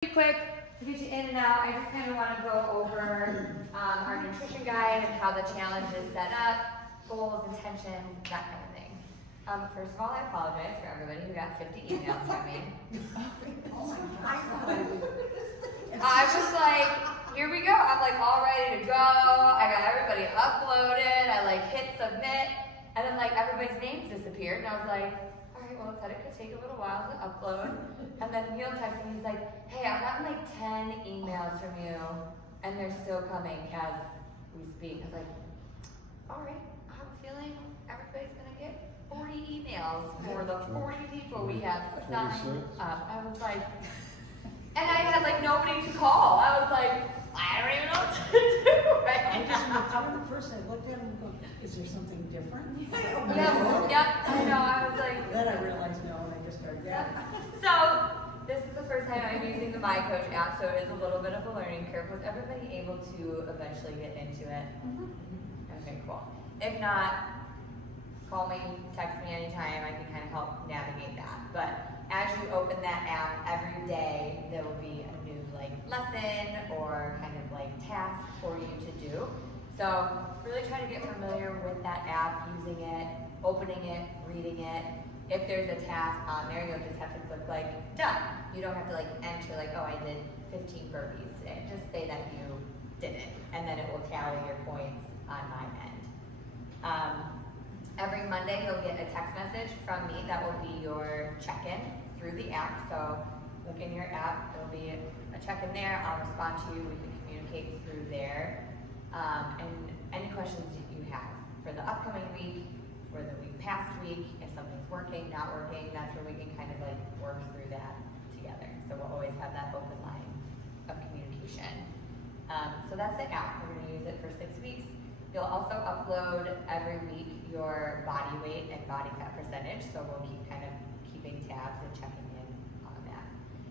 Quick to get you in and out. I just kind of want to go over our nutrition guide and how the challenge is set up, goals, intentions, that kind of thing. First of all, I apologize for everybody who got 50 emails from me. I was like, here we go. I'm like all ready to go. I got everybody uploaded. I like hit submit, and then like everybody's names disappeared, and I was like, all right, well, it said it could take a little while to upload. And then Neil texted me, he's like, hey, I've gotten like 10 emails from you, and they're still coming as we speak. I was like, all right, I have a feeling everybody's gonna get 40 emails for the 40 people we have signed up. I was like, and I had like nobody to call. I was like, I don't even know what to do right now. I first I looked at him and go, is there something different? Yeah, I know, I was like. Then I realized no, and I just started gathering. So, this is the first time I'm using the MyCoach app, so it is a little bit of a learning curve. Was everybody able to eventually get into it? Okay, cool. If not, call me, text me anytime. I can kind of help navigate that. But as you open that app, every day there will be a new like lesson or kind of like task for you to do. So really try to get familiar with that app, using it, opening it, reading it. If there's a task on there, you'll just have to click like done. You don't have to like enter like, oh, I did 15 burpees today. Just say that you did it, and then it will tally your points on my end. Every Monday, you'll get a text message from me that will be your check-in through the app. So look in your app, there'll be a check-in there. I'll respond to you. We can communicate through there. And any questions you have for the upcoming week, for the past week, if something's working, not working, that's where we can kind of like work through that together. So we'll always have that open line of communication. So that's the app. We're going to use it for 6 weeks. You'll also upload every week your body weight and body fat percentage, so we'll keep kind of keeping tabs and checking in on that.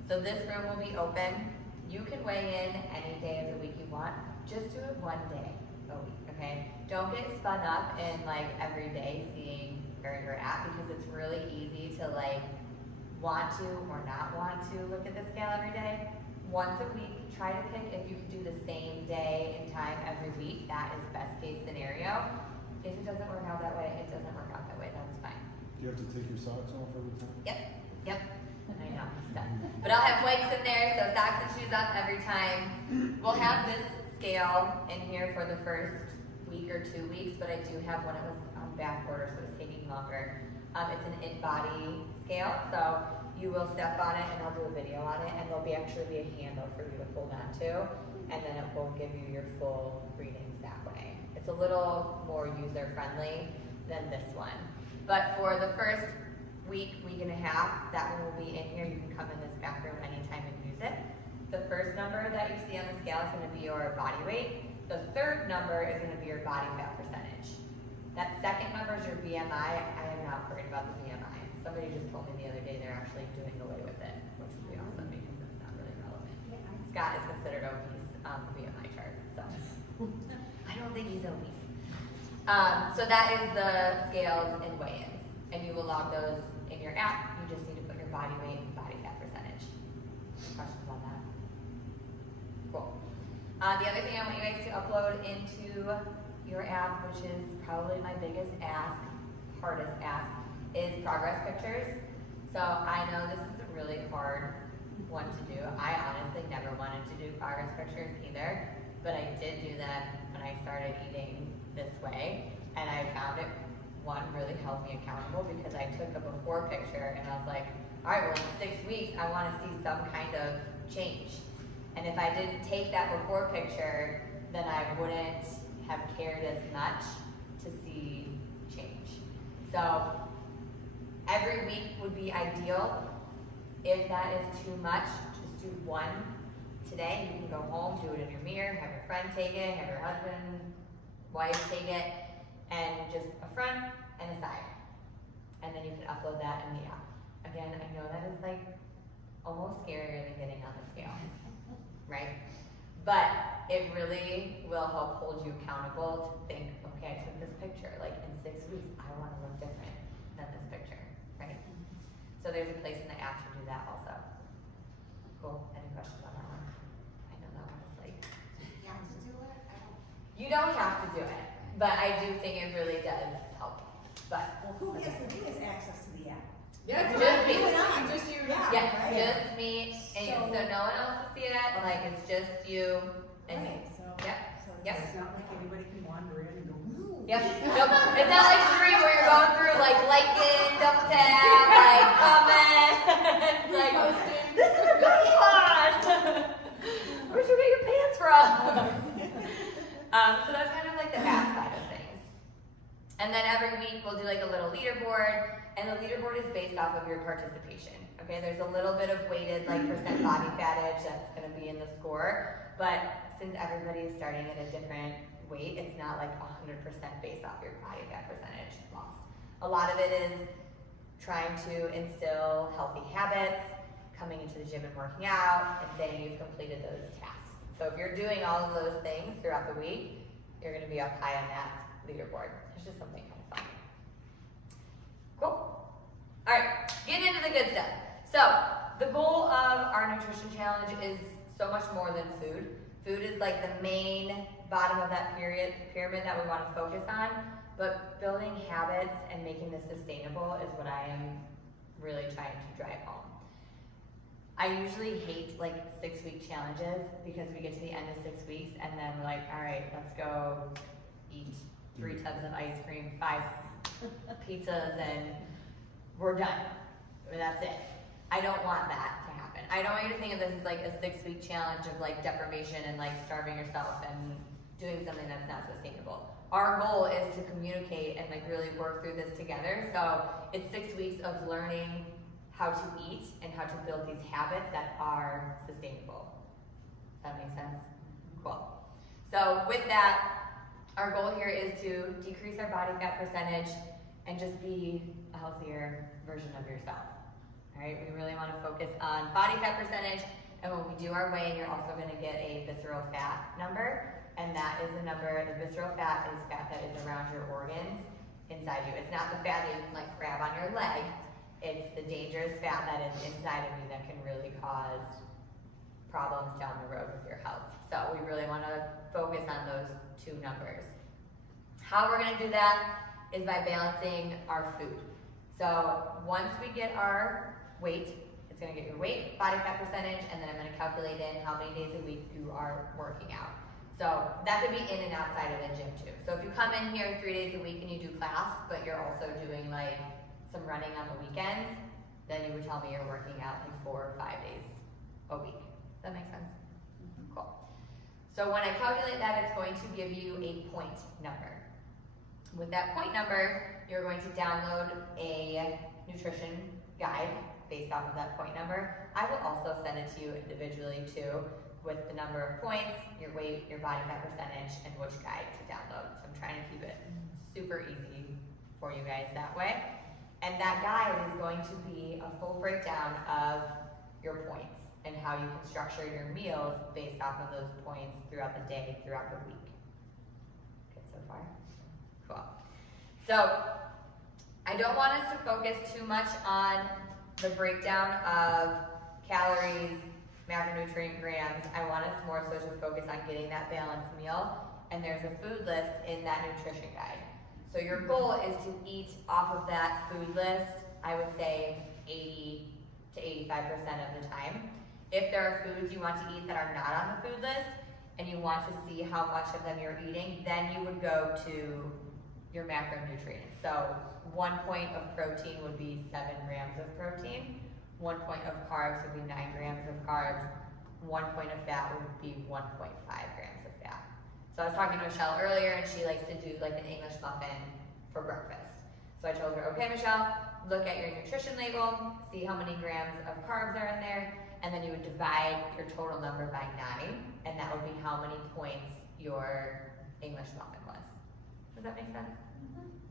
So this room will be open. You can weigh in any day of the week you want. Just do it one day a week, okay? Don't get spun up in like every day seeing where you're at, because it's really easy to like want to or not want to look at the scale every day. Once a week, try to pick if you can do the same day and time every week. That is best case scenario. If it doesn't work out that way, it doesn't work out that way. That's fine. Do you have to take your socks off every time? Yep. I know, it's done. But I'll have weights in there, so socks and shoes up every time. We'll have this scale in here for the first week or 2 weeks, but I do have one that was on back order, so it's taking longer. It's an in-body scale, so you will step on it, and I'll do a video on it, and there'll actually be a handle for you to hold on to, and then it will give you your full readings that way. It's a little more user-friendly than this one. But for the first week and a half, that one will be in here. You can come in this back room anytime and use it. The first number that you see on the scale is going to be your body weight. The third number is going to be your body fat percentage. That second number is your BMI. I am not worried about the BMI. Somebody just told me the other day they're actually doing away with it, which would be awesome because it's not really relevant. Scott is considered obese on the BMI chart, so I don't think he's obese. So that is the scales and weigh-ins, and you will log those in your app. You just need to put your body weight and body fat percentage. Questions on that? Cool. The other thing I want you guys to upload into your app, which is probably my biggest ask, hardest ask, is progress pictures. So I know this is a really hard one to do. I honestly never wanted to do progress pictures either, but I did do them when I started eating this way, and I found it, one, really held me accountable because I took a before picture and I was like, all right, well in 6 weeks I want to see some kind of change. And if I didn't take that before picture, then I wouldn't have cared as much to see change. So every week would be ideal. If that is too much, just do one today. You can go home, do it in your mirror, have your friend take it, have your husband, wife take it, and just a front and a side. And then you can upload that in the app. Again, I know that is like almost scarier than getting on the scale, right? But it really will help hold you accountable to think, okay, I took this picture. Like in 6 weeks, I want to look different than this picture, right? So there's a place in the app to do that also. Cool. any questions on that one? I know that one is like, You have to do it? you don't have to do it, but I do think it really does help. But Well, who has access to the app? Yeah, Just me. Just you. Yeah. yes, right. just me, and so no one else will see it. Like it's just you and me. Right, so, Yep. so Yep. it's not like anybody can wander in and go, ooh. Yep. Nope. It's not like Stream where you're going through like liking, double tap, like comment. It's like this is a good one. Where'd you get your pants from? So that's kind of like the app side of things. And then every week we'll do like a little leaderboard, and the leaderboard is based off of your participation. Okay, there's a little bit of weighted like percent body fat edge that's going to be in the score, but since everybody is starting at a different weight, it's not like 100% based off your body fat percentage lost. A lot of it is trying to instill healthy habits, coming into the gym and working out, and saying you've completed those tasks. So if you're doing all of those things throughout the week, you're going to be up high on that leaderboard. It's just something kind of fun. Cool. All right, getting into the good stuff. So the goal of our nutrition challenge is so much more than food. Food is like the main bottom of that pyramid that we want to focus on, but building habits and making this sustainable is what I am really trying to drive home. I usually hate like 6-week challenges because we get to the end of 6 weeks and then we're like, all right, let's go eat 3 tubs of ice cream, 5 pizzas, and we're done. That's it. I don't want that to happen. I don't want you to think of this as like a 6-week challenge of like deprivation and like starving yourself and doing something that's not sustainable. Our goal is to communicate and like really work through this together. So it's 6 weeks of learning how to eat and how to build these habits that are sustainable. Does that make sense? Cool. So with that, our goal here is to decrease our body fat percentage and just be a healthier version of yourself. All right, we really want to focus on body fat percentage, and when we do our weighing, you're also going to get a visceral fat number, and that is the number, the visceral fat is fat that is around your organs inside you. It's not the fat that you can like grab on your leg, it's the dangerous fat that is inside of you that can really cause problems down the road with your health. So we really want to focus on those 2 numbers. How we're going to do that is by balancing our food. So once we get our weight, it's going to get your weight, body fat percentage, and then I'm going to calculate in how many days a week you are working out. So that could be in and outside of the gym too. So if you come in here 3 days a week and you do class, but you're also doing like some running on the weekends, then you would tell me you're working out like 4 or 5 days a week. Does that make sense? Cool. So when I calculate that, it's going to give you a point number. With that point number, you're going to download a nutrition guide based off of that point number. I will also send it to you individually too, with the number of points, your weight, your body fat percentage, and which guide to download. So I'm trying to keep it super easy for you guys that way. And that guide is going to be a full breakdown of your points and how you can structure your meals based off of those points throughout the day, throughout the week. Good so far? Cool. So I don't want us to focus too much on the breakdown of calories, macronutrient grams. I want us more so to focus on getting that balanced meal, and there's a food list in that nutrition guide. So your goal is to eat off of that food list, I would say 80 to 85% of the time. If there are foods you want to eat that are not on the food list, and you want to see how much of them you're eating, then you would go to your macronutrients. So 1 point of protein would be 7 grams of protein. 1 point of carbs would be 9 grams of carbs. 1 point of fat would be 1.5 grams of fat. So I was talking to Michelle earlier, and she likes to do like an English muffin for breakfast. So I told her, okay, Michelle, look at your nutrition label, see how many grams of carbs are in there, and then you would divide your total number by 9, and that would be how many points your English muffin was. Does that make sense?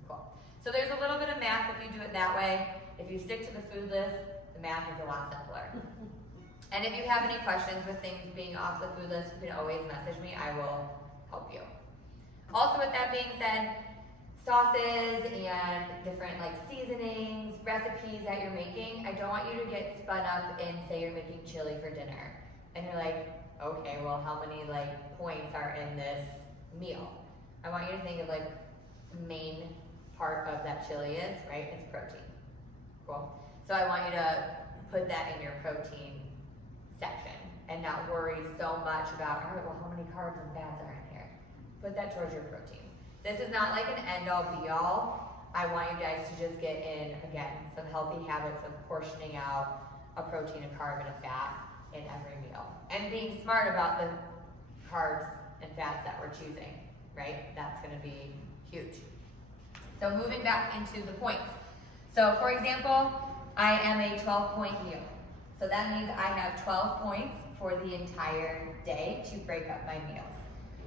Cool. So there's a little bit of math if you do it that way. If you stick to the food list, the math is a lot simpler. And if you have any questions with things being off the food list, you can always message me. I will help you. Also, with that being said, sauces and different like seasonings, recipes that you're making, I don't want you to get spun up in, say you're making chili for dinner, And you're like, okay, well, how many like points are in this meal? I want you to think of like the main part of that chili is, right? It's protein. Cool. So I want you to put that in your protein section and not worry so much about, all right, well, how many carbs and fats are in here? Put that towards your protein. This is not like an end-all be-all. I want you guys to just get in, again, some healthy habits of portioning out a protein, a carb, and a fat in every meal. And being smart about the carbs and fats that we're choosing, right? That's gonna be huge. So moving back into the points. So for example, I am a 12-point meal. So that means I have 12 points for the entire day to break up my meals.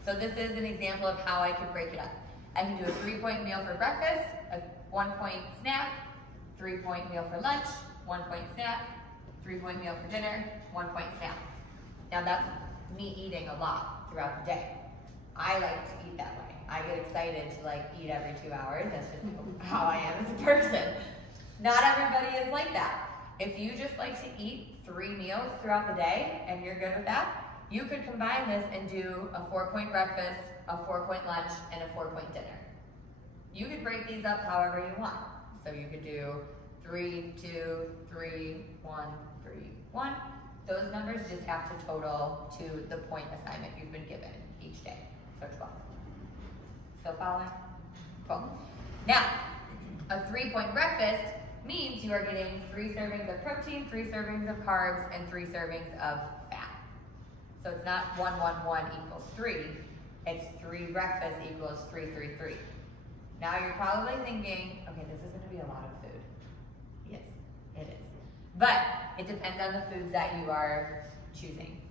So this is an example of how I can break it up. I can do a 3-point meal for breakfast, a 1-point snack, 3-point meal for lunch, 1-point snack, 3-point meal for dinner, 1-point snack. Now that's me eating a lot throughout the day. I like to eat that way. I get excited to like eat every 2 hours. That's just how I am as a person. Not everybody is like that. If you just like to eat 3 meals throughout the day and you're good with that, you could combine this and do a 4-point breakfast, a 4-point lunch, and a 4-point dinner. You could break these up however you want. So you could do 3, 2, 3, 1, 3, 1. Those numbers just have to total to the point assignment you've been given each day. So 12. Still following? Cool. Now, a 3-point breakfast means you are getting 3 servings of protein, 3 servings of carbs, and 3 servings of fat. So it's not 1, 1, 1 equals 3. It's 3 breakfasts equals 3, 3, 3. Now you're probably thinking, okay, this is going to be a lot of food. Yes, it is. But it depends on the foods that you are choosing.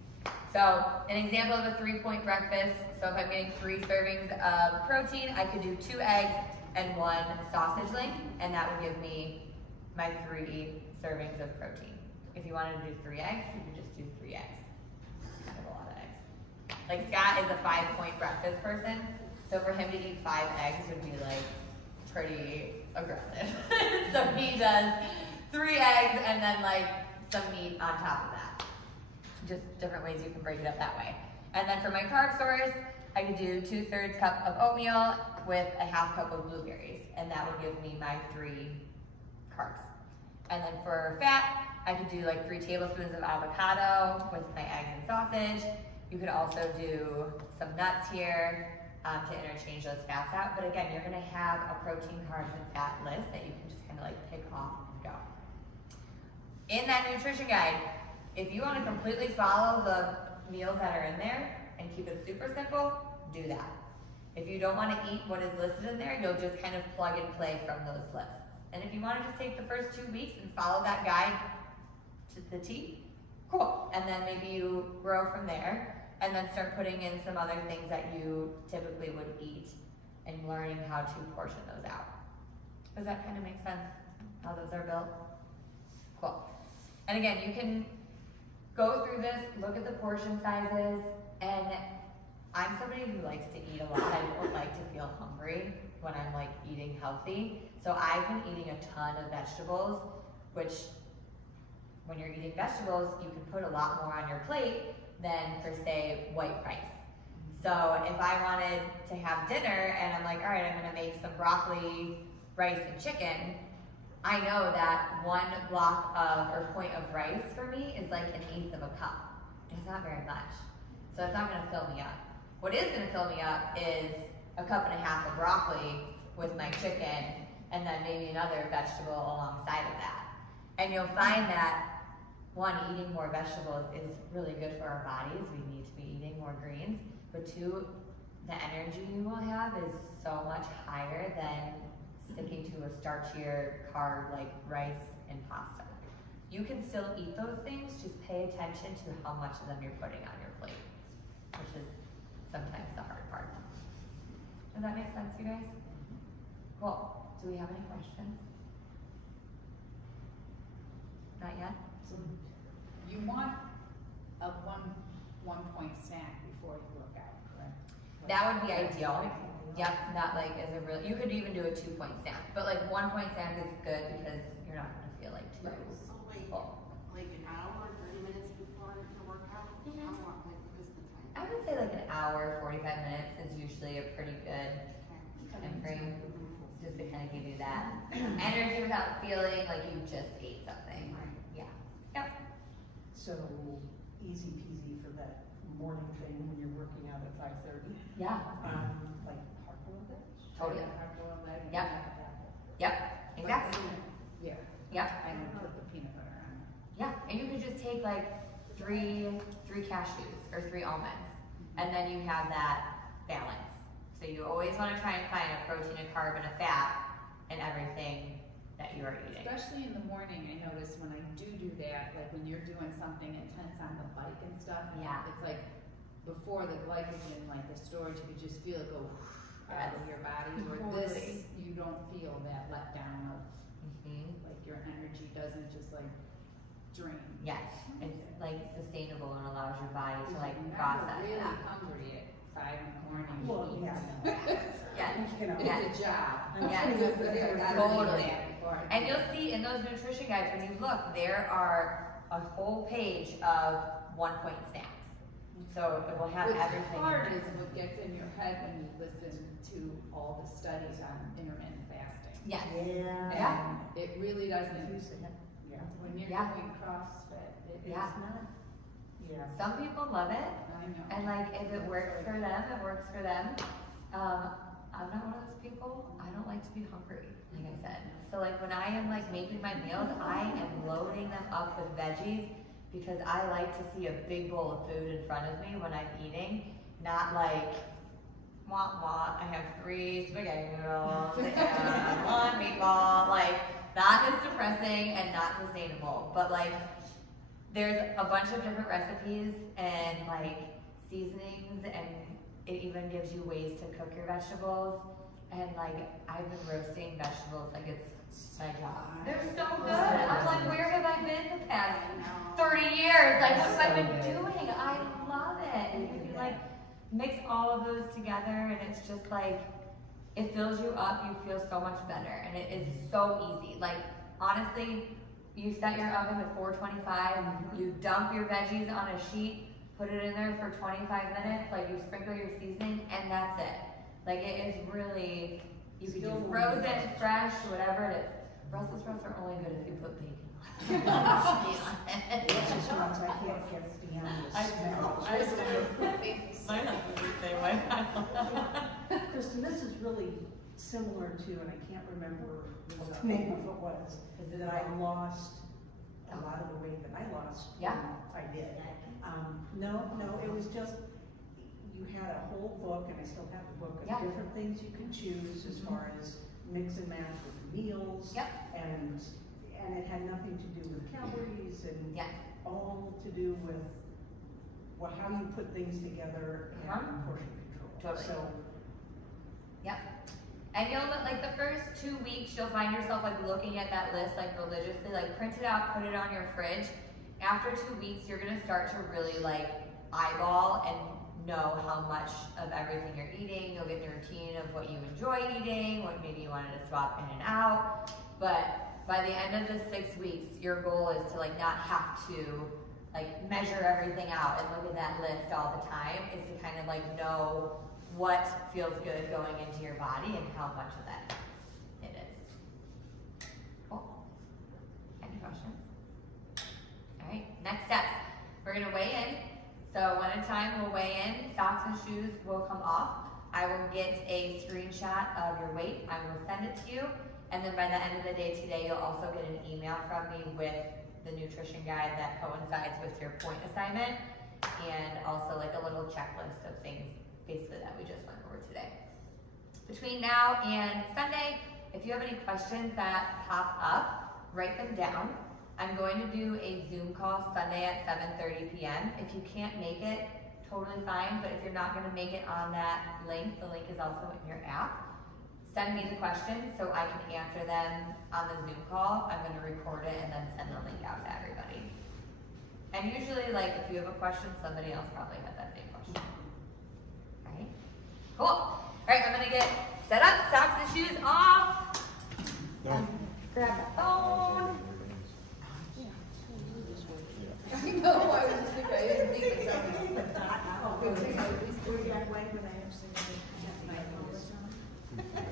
So an example of a 3-point breakfast, so if I'm getting 3 servings of protein, I could do 2 eggs and 1 sausage link, and that would give me my 3 servings of protein. If you wanted to do 3 eggs, you could just do 3 eggs. It's kind of a lot of eggs. Like Scott is a 5-point breakfast person, so for him to eat 5 eggs would be like pretty aggressive. So he does 3 eggs and then like some meat on top of that. Just different ways you can break it up that way. And then for my carb source, I could do 2/3 cup of oatmeal with a 1/2 cup of blueberries, and that would give me my 3 carbs. And then for fat, I could do like 3 tablespoons of avocado with my eggs and sausage. You could also do some nuts here to interchange those fats out. But again, you're gonna have a protein, carbs, and fat list that you can just kind of like pick off and go. In that nutrition guide, if you want to completely follow the meals that are in there and keep it super simple, do that. If you don't want to eat what is listed in there, you'll just kind of plug and play from those lists. And if you want to just take the first 2 weeks and follow that guide to the T, cool. And then maybe you grow from there and then start putting in some other things that you typically would eat and learning how to portion those out. Does that kind of make sense, how those are built? Cool. And again, you can go through this, look at the portion sizes, and I'm somebody who likes to eat a lot. I don't like to feel hungry when I'm like eating healthy. So I've been eating a ton of vegetables, which when you're eating vegetables, you can put a lot more on your plate than for say white rice. So if I wanted to have dinner and I'm like, all right, I'm gonna make some broccoli, rice, and chicken, I know that 1 block of, or point of rice for me is like 1/8 of a cup. It's not very much. So it's not gonna fill me up. What is gonna fill me up is a 1.5 cups of broccoli with my chicken and then maybe another vegetable alongside of that. And you'll find that 1, eating more vegetables is really good for our bodies. We need to be eating more greens. But 2, the energy you will have is so much higher than sticking to a starchier carb like rice and pasta. You can still eat those things, just pay attention to how much of them you're putting on your plate, which is sometimes the hard part. Does that make sense, you guys? Cool. Do we have any questions? Not yet? So you want a one point snack before you work out, correct? That would be ideal. Yep, that like is a real, you could even do a 2-point snack, but like 1-point snack is good because you're not gonna feel like too So like full. an hour, 30 minutes before your workout? hour, 45 minutes is usually a pretty good time frame, just to kind of give you that energy without feeling like you just ate something. Yeah. Yep. So easy peasy for that morning thing when you're working out at 5:30. Yeah. Like hard-boiled eggs. Totally. Hard-boiled egg. Yep. Yep. Exactly. Yeah. Yep. I don't put the peanut butter on it. Yeah. And you could just take like three cashews or 3 almonds, and then you have that balance. So you always want to try and find a protein, a carb, and a fat in everything that you are eating. Especially in the morning, I notice when I do that, like when you're doing something intense on the bike and stuff, Yeah. it's like before the glycogen, like the storage, you could just feel it go out of your body. Where this, Totally. you don't feel that letdown of Mhm. like your energy doesn't just like drain. Yes, it's like sustainable and allows your body to like You're process really that. hungry at 5 in the morning. you Well, eat. yeah. Yes. You know, Yeah. It's a job. I'm Yeah. kidding, It's but a- it was I Totally. don't eat that before I And do you'll it. see in those nutrition guides, when you look, there are a whole page of 1-point snacks. So it will have What's everything in hard there. is what gets in your head when you listen to all the studies on intermittent fasting. Yes. Yeah. Yeah. And it really doesn't, Yeah. when you're Yeah. doing CrossFit, it's Yeah. not, Yeah. Some people love it, I know. and like if it works for them, it works for them. I'm not one of those people. I don't like to be hungry, like I said. So like when I am like making my meals, I am loading them up with veggies because I like to see a big bowl of food in front of me when I'm eating, not like wah wah. I have 3 spaghetti noodles and 1 meatball. Like that is depressing and not sustainable. But like there's a bunch of different recipes and like seasonings, and it even gives you ways to cook your vegetables. And like I've been roasting vegetables like it's my job. They're so good. I'm like, where have I been the past 30 years? Like what have I been doing? I love it. And you can like mix all of those together, and it's just like it fills you up. You feel so much better, and it is so easy. Like honestly, you set your oven to 425, you dump your veggies on a sheet, put it in there for 25 minutes, like you sprinkle your seasoning, and that's it. Like it is really, you can do frozen, fresh, whatever it is. Brussels sprouts are only good if you put bacon on it. It's just ones I can't get beyond the smell. I my husband's the same way. Kristen, this is really similar to, and I can't remember what the name of it was, that I lost a lot of the weight that I lost. Yeah. I did. No, it was just, you had a whole book, and I still have the book, of Yeah. different things you could choose as far as mix and match with meals. Yep. And it had nothing to do with calories and Yes. all to do with how you put things together and Uh-huh. portion control. Totally. So, Yep. And you'll like the first 2 weeks, you'll find yourself like looking at that list like religiously, like print it out, put it on your fridge. After 2 weeks, you're gonna start to really like eyeball and know how much of everything you're eating. You'll get in a routine of what you enjoy eating, what maybe you wanted to swap in and out. But by the end of the 6 weeks, your goal is to like not have to like measure everything out and look at that list all the time. Is to kind of like know what feels good going into your body and how much of that it is. Cool. Any questions? All right, next steps. We're gonna weigh in. So one at a time, we'll weigh in. Socks and shoes will come off. I will get a screenshot of your weight. I will send it to you. And then by the end of the day today, you'll also get an email from me with the nutrition guide that coincides with your point assignment, and also like a little checklist of things basically that we just went over today. Between now and Sunday, if you have any questions that pop up, write them down. I'm going to do a Zoom call Sunday at 7:30 p.m. If you can't make it, totally fine, but if you're not gonna make it on that link, the link is also in your app. Send me the questions so I can answer them on the Zoom call. I'm gonna record it and then send the link out to everybody. And usually, like, if you have a question, somebody else probably has that same question. All right, cool. All right, I'm gonna get set up, socks and shoes off. No. Grab the phone. I know, I was just thinking, I didn't think of that. when I actually get my hours on.